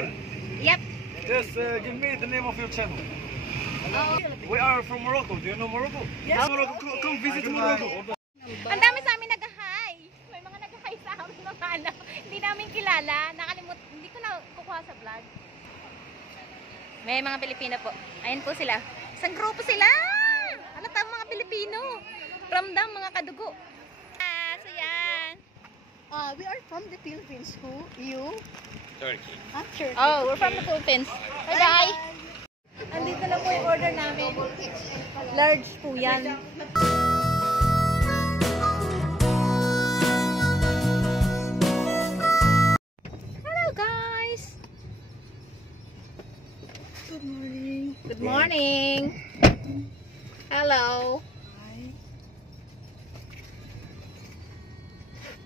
YouTuber? Yep. Just give me the name of your channel. Oh. We are from Morocco. Do you know Morocco? Yes. Morocco. Come visit Morocco. Ang dami sa amin nag-hi. May mga nag-hi sa amin mga ano. Hindi namin kilala. Hindi ko na kukuha sa vlog. May mga Pilipino po. Ayan po sila. Isang grupo sila. Ano tawag mga Pilipino? Ramdam mga kadugo. So yan. We are from the Philippines. Who? You? Turkey. Turkey. Oh, we're from the Philippines. Hi guys. Andito na po yung order namin. Large po yan. Hello guys. Good morning. Good morning. Hello. Hi.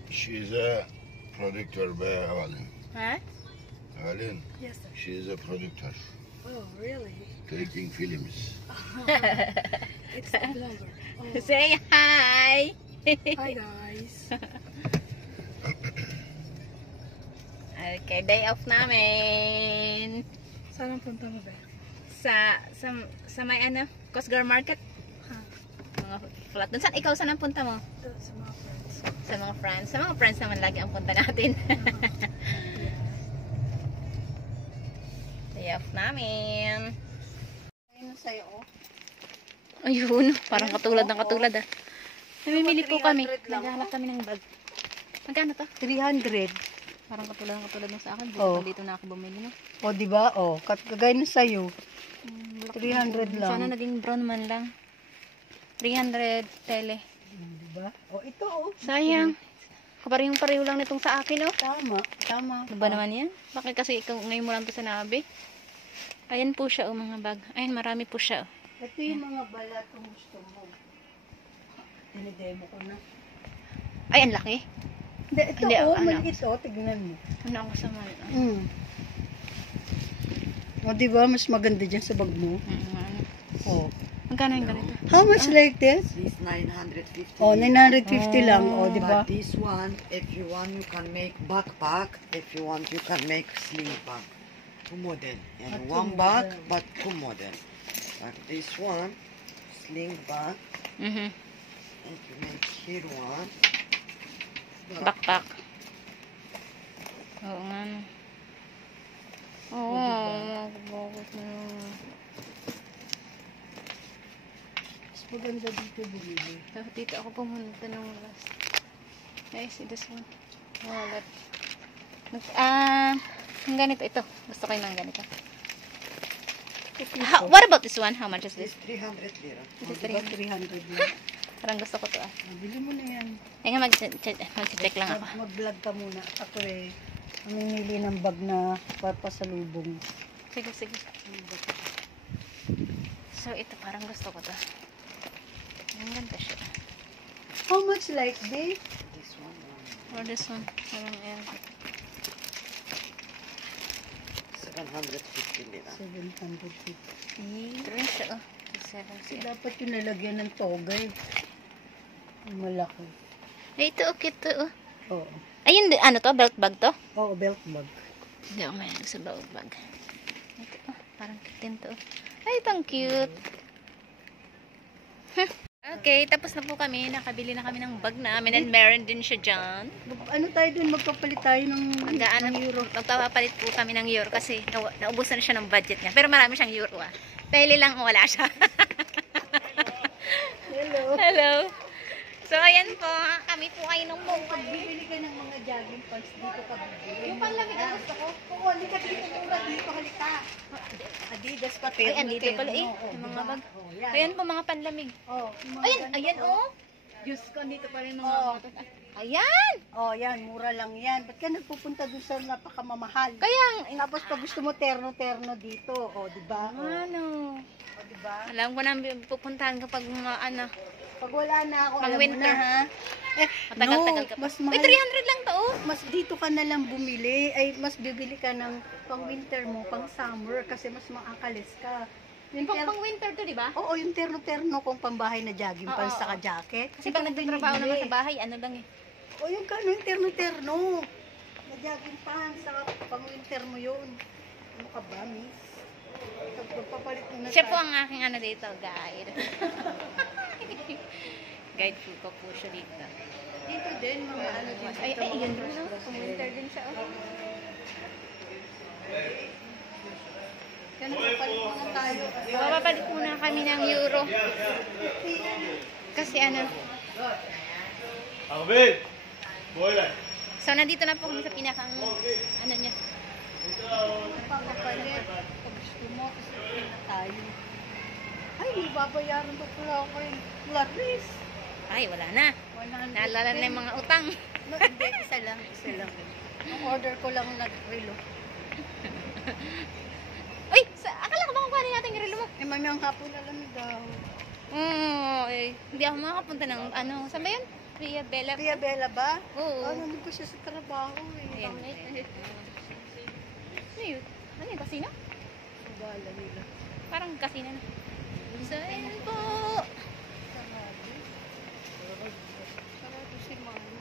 She's a producer by Avalin. Huh? Avalin, Yes, sir. she is a producer, Oh, really? taking films. It's a vlogger. Oh, Say hi. hi guys. Okay, day off namin. Saan ang punta mo ba? Sa may ano, Coast Guard Market. Ha? Mga flat. Dun saan ikaw saan ang punta mo? Sa mga friends. Sa mga friends. Sa mga friends naman lagi ang punta natin. Day off namin. Ayun sa'yo, oh. Ayun, parang katulad ng katulad ah. Namimili po kami. 300 lang. Naghahanap kami ng bag. Magkano to? 300. Parang katulad ng sa akin. Oh. Dito na ako bumili no. O, di ba? O, kagaya na sa'yo. 300 lang. Sana naging brown man lang. 300 tele. Di ba? O, ito, oh. Sayang. Kaparehong-pareho lang nitong sa akin, oh. Tama. Tama. Ano ba naman yan? Bakit kasi ikaw ngayon mo lang ito sinabi? Ayan po siya, oh, mga bag. Ayan, marami po siya, oh. Ito yung mga balat kung gusto mo. Dinidemo ko na. Ay, ang laki. Hindi, ito, Hindi, oh. ano? Maliit, oh. Tignan mo. Ano ako sa man? O, di ba? Mas maganda dyan sa bag mo. O. Magkano yung ganito? How much like this? This 950. Oh, 950 lang. O, di ba? But this one, if you want, you can make backpack. If you want, you can make sling bag. Two model. And Two one model. bag, but two model. Like this one, sling bag. Mhm. And you make here one. Backpack. Oo nga, no. Oo, bakit na. Mas maganda dito bumili. Dito ako pumunta nung last. Guys, see this one. Wallet. Yung ganito, ito. Gusto ko yung ganito. What about this one? How much is This this? 300 lira. O, di ba? 300 lang. Parang gusto ko to ah. Bili mo na yan. Ay nga, mag-check lang ako. Mag-vlog ka muna. Ako eh, mamimili ng bag na papasalubong. Sige, sige. So, ito parang gusto ko to. Ang ganda siya. How much like this? This one. Or this one. Parang ayan. 750 lira. 750. Ito rin siya oh. Kasi dapat yung lalagyan ng togay. Yung malaki. Ay, ito okay to oh. Oo. Ayun, ano to? Belt bag to? Oo, belt bag. Hindi ako mahilig sa belt bag. Ito oh. Parang kitin to oh. Ay, itong cute. Okay, tapos na po kami. Nakabili na kami ng bag namin and meron din siya dyan. Ano tayo dun? Magpapalit tayo ng euro. Magpapalit po kami ng euro kasi naubusan na siya ng budget niya. Pero marami siyang euro ah. Pili lang wala siya. Hello. Hello. So, ayan po. Kami po ay nung Bibili ka ng mga jogging pants dito ka bibili. yung panlamig ang gusto ko. Oo, halika dito muna dito. Halika. Adidas pa. Ay, andito pala eh. Yung mga bag. Ayan po mga panlamig. Oh, Ayan, ayan oh. Diyos ko, andito pa rin mga Oh. Ayan! Oh, yan, mura lang yan. Ba't ka nagpupunta dun sa napakamamahal? Kaya, Tapos pag gusto mo terno-terno dito, oh, di ba? ano, Oh, di ba? alam ko na pupuntahan kapag mga ano, Pag wala na ako, Pang alam winter. mo na ha. Eh, matagal-tagal ka pa. mas Uy, mahal. 300 lang to oh. Mas dito ka na lang bumili. Ay, mas bibili ka ng pang winter mo, pang summer, kasi mas maakalis ka. Yung Pang winter to, di ba? Oo, yung terno-terno kong pambahay na jogging Oo, pants oo. saka jacket. Kasi pag nagtatrabaho naman sa bahay, ano lang eh. O yung kano yung terno-terno. Na jogging pants, saka pang winter mo yun. Ano ka ba, miss? Pagpapalit mo na Siya po ang aking ano dito, guide. Guide ko po siya dito. Dito din, mga ano din. Ay, yun rin, no? Pumunter din siya, oh. Yan, papalit mo na tayo. Papapalit muna kami ng euro. Kasi ano. So, nandito na po kami sa pinakang, ano niya. Papapalit. Pag gusto mo, kasi na tayo. Ay, may babayaran ko pala ako yung Laris. Ay, wala na. 100. Naalala na yung mga utang. No, hindi, isa lang. Ang order ko lang nag-relo. Uy, akala ko bang kuhanin natin yung relo mo? Eh, mami, ang hapon na lang daw. Hindi ako makakapunta ng, ano, saan ba yun? Ria Bella. Ria Bella ba? Oo. Nandun ko siya sa trabaho eh. Ayan. Ano yun? Ano yung kasino? Bala nila. Parang kasino na. So, ayun po. Sarado si Mano.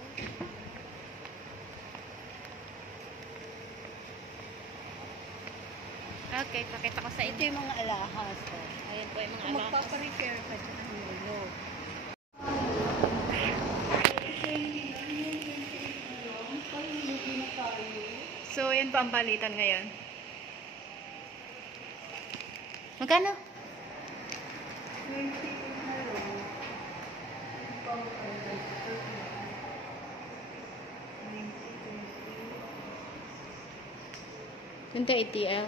Okay, pakita ko sa Ito inyo. yung mga alahas. Oh. Ayun po yung mga Kung alahas. magpaparepair ka dyan ang ulo. So, yan po ang palitan ngayon. Magkano? Ganito ATL.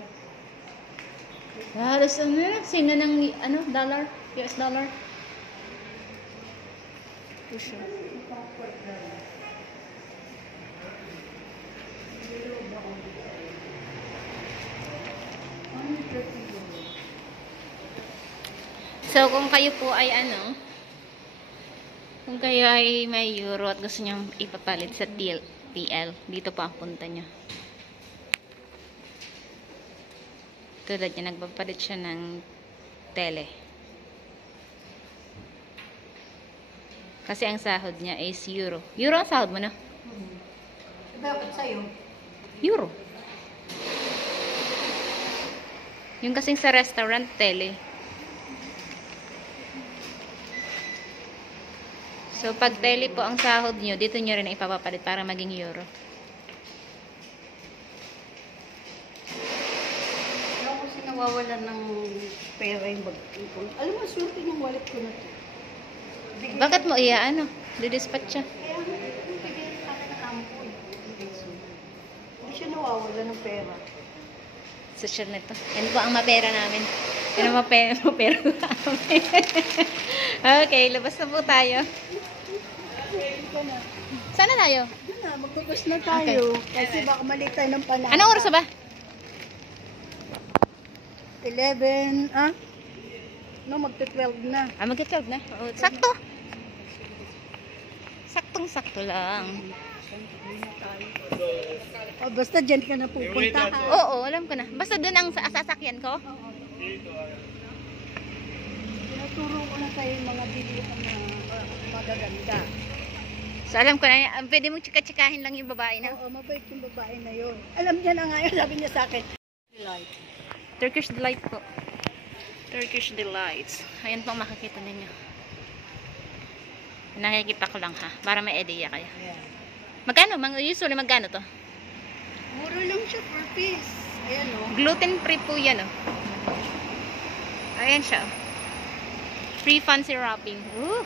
Halos ano yun? Sino ng ano, dollar? US dollar? Puso. So, kung kayo po ay ano, kung kayo ay may euro at gusto nyo ipapalit sa TL, dito po ang punta nyo. Tulad niya, nagpapalit siya ng tele. Kasi ang sahod niya is euro. Euro ang sahod mo na? Dapat sa'yo. Euro. Yung kasing sa restaurant, tele. So, pag tele po ang sahod nyo, dito nyo rin ipapapalit para maging euro. Ako kasi nawawalan ng pera yung bag ko. Alam mo, swerte yung wallet ko na to. Bakit mo iya, ano? Didispatch siya. Kaya bigyan sa akin ng ampo eh. Hindi siya nawawala ng pera. Social nito. Yan po ang mapera namin. Yan ang mapera namin. Okay, labas na po tayo. Ito na. Sana tayo? Yun na, magtugos na tayo. Kasi baka mali tayo ng panahon. Anong oras na ba? 11, No, magta-12 na. Mag-12 na. Oo, sakto. Saktong-sakto lang. Oh, basta dyan ka na pupunta ha. Oo, alam ko na. Basta doon ang sasakyan ko. Tinuturo ko na kayo yung mga bilihan na magaganda. So, alam ko na, pwede mong chika-chikahin lang yung babae na. Oo, mabait yung babae na yun. Alam niya na nga yun, sabi niya sa akin. Like. Turkish Delight po. Turkish Delights. Ayan po ang makikita ninyo. Nakikita ko lang ha, para may idea kayo. Yeah. Magkano? Usually magkano to? Mura lang siya per piece. Ayan o. Gluten free po yan oh. Ayan siya. Free fancy wrapping. Ooh.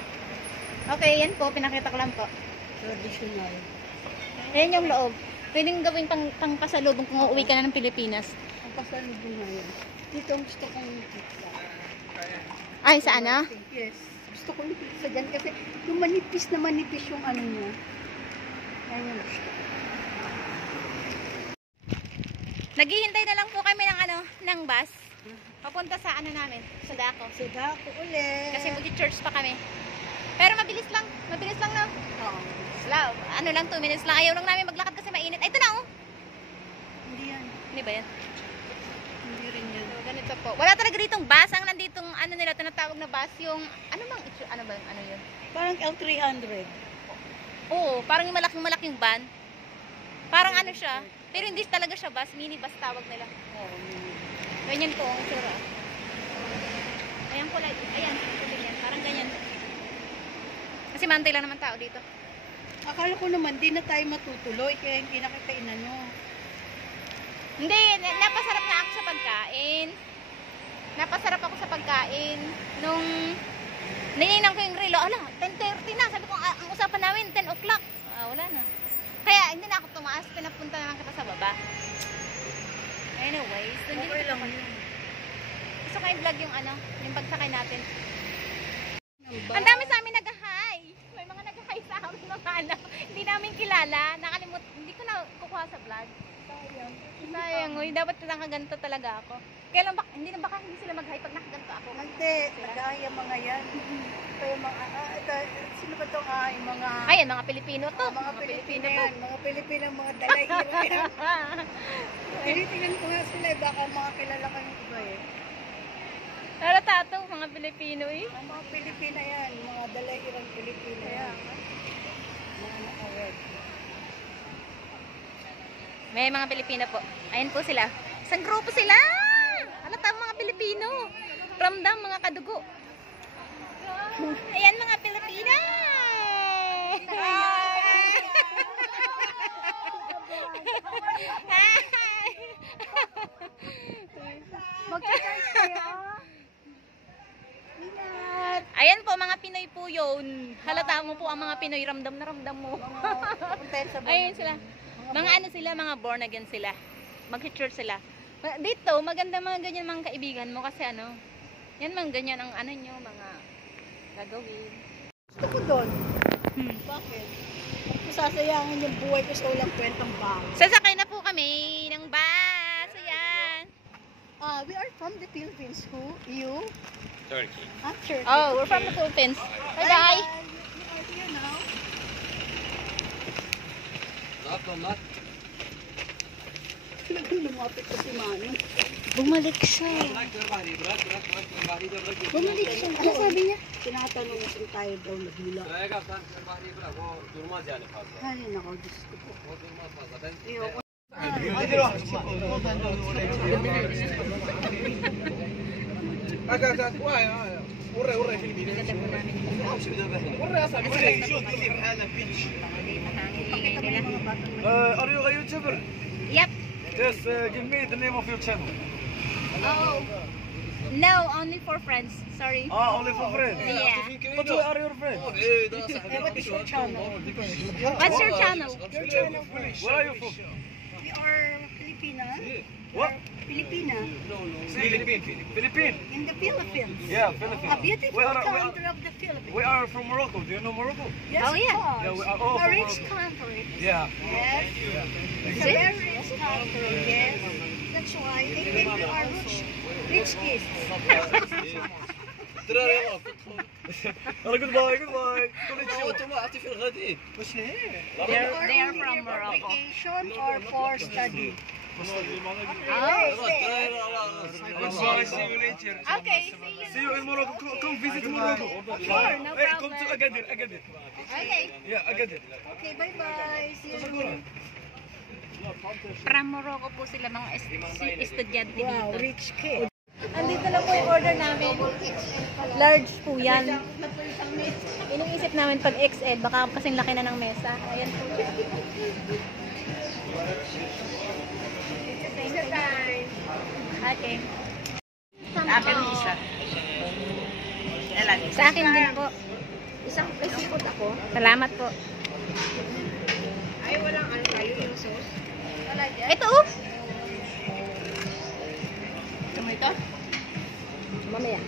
Okay, yan po. Pinakita ko lang po. Traditional. Ayan yung loob. Pwedeng gawin pang pasalubong kung uuwi ka na ng Pilipinas. Ang pasalubong na yun. Dito ang gusto kong pizza. Ay, sa ano? Yes. Gusto ko yung pizza dyan kasi yung manipis na manipis yung ano niya. Ayan yung gusto ko. Naghihintay na lang po kami ng ano, ng bus. Papunta sa ano namin, sa Daco. Sada ko ulit. Kasi mag-church pa kami. Pero mabilis lang no? Oo. Slow. Ano lang, 2 minutes lang. Ayaw lang namin maglakad kasi mainit. Ay, ito na oh. Hindi yan. Hindi ba yan? Hindi rin yan. So, ganito po. Wala talaga ditong bus. Ang nanditong ano nila, tinatawag na bus. Yung, ano bang, ano ba, ano yun? Parang L300. Oo, parang yung malaking van. Parang ano siya, Pero hindi talaga siya bus, minibus tawag nila. Ganyan po ang sura. Ayan po, ayan, ganyan, parang ganyan. Kasi mantay lang naman tao dito. Akala ko naman, di na tayo matutuloy, kaya hindi na kita inano. Hindi, napasarap na ako sa pagkain. Napasarap ako sa pagkain. Nung nininang ko yung relo, ala, 10:30 na. Sabi ko, ang usapan namin, 10 o'clock. Wala na. Kaya hindi na ako tumaas, pinapunta na lang kita sa baba. Anyways, okay lang yun. Gusto ko i-vlog yung ano, yung pagsakay natin. Ang dami sa amin nag-hi. May mga nag-hi sa amin mga ano. Hindi namin kilala. Hindi ko na kukuha sa vlog. Sayang, uy. Dapat nakaganto talaga ako. Kaya lang, hindi sila mag-hi pag nakaganto ako. Hindi, nag-aaya mga yan. Ito yung mga, sino ba itong yung mga... Ayan, mga Pilipino to. Mga Pilipino yan. Mga Pilipino, mga dalayira yan. Tinitingnan ko nga sila, baka mga kilala ka ng iba eh. Pero tato, mga Pilipino eh. Ang mga Pilipina yan, mga dalayirang Pilipino yan. Mga naka-red. May mga Pilipino po. Ayan po sila. Isang grupo sila! Ano tawag mga Pilipino? Ramdam, mga kadugo. Ayan mga Pilipino! Mag-charge kayo. Ayan po, mga Pinoy po yun. Halata mo po ang mga Pinoy. Ramdam na ramdam mo. Ayan sila. Mga ano sila, mga born again sila. Mag-church sila. Dito, maganda mga ganyan mga kaibigan mo kasi ano, yan mga ganyan ang ano nyo, mga gagawin. Gusto ko doon. Bakit? Sasayangin yung buhay ko sa walang kwentang bang. Sasakay na po kami ng bus. Ayan. We are from the Philippines. Who? You? Turkey. Turkey. Oh, we're from the Philippines. Bye bye. You are here now. Not. Lumapit ko si Manu. Bumalik siya. Bumalik siya. Ano sabi niya? Tinatanong kung tayo daw nagmula. Ay, nako, Diyos ko po. Ayoko. Are you a YouTuber? Yep. Yes, give me the name of your channel. Oh. No, only for friends. Sorry. Only for friends? Yeah. But who are your friends? What is your channel? What's your channel? Your channel first. Where are you from? We are Filipina. What? Filipina. Philippines. In the Philippines. Yeah, Philippines. A beautiful country of the Philippines. We are from Morocco. Do you know Morocco? Yes, Oh, yeah. of course. Yeah, we are all A from rich Morocco. country. Yeah. Yes. It's a very rich country. Yes. That's why they think we are rich kids. Goodbye. They are from Morocco. Vacation or for study. Oh. See you later. Okay, see you. See you in Morocco. Come visit Morocco. Sure, no Hey, come problem. to Agadir. Okay. Yeah, Agadir. Okay, bye-bye. See you. From Morocco po sila mga estudyante Wow, dito. rich kid. Andito na po yung order namin. Large po yan. Iniisip namin pag XL, baka kasing laki na ng mesa. Ayan po. Okay. Sa akin din po. Isang pesipot ako. Salamat po. Ay, walang ano kayo yung sauce. Wala dyan. Ito oh! Ito? Mamaya.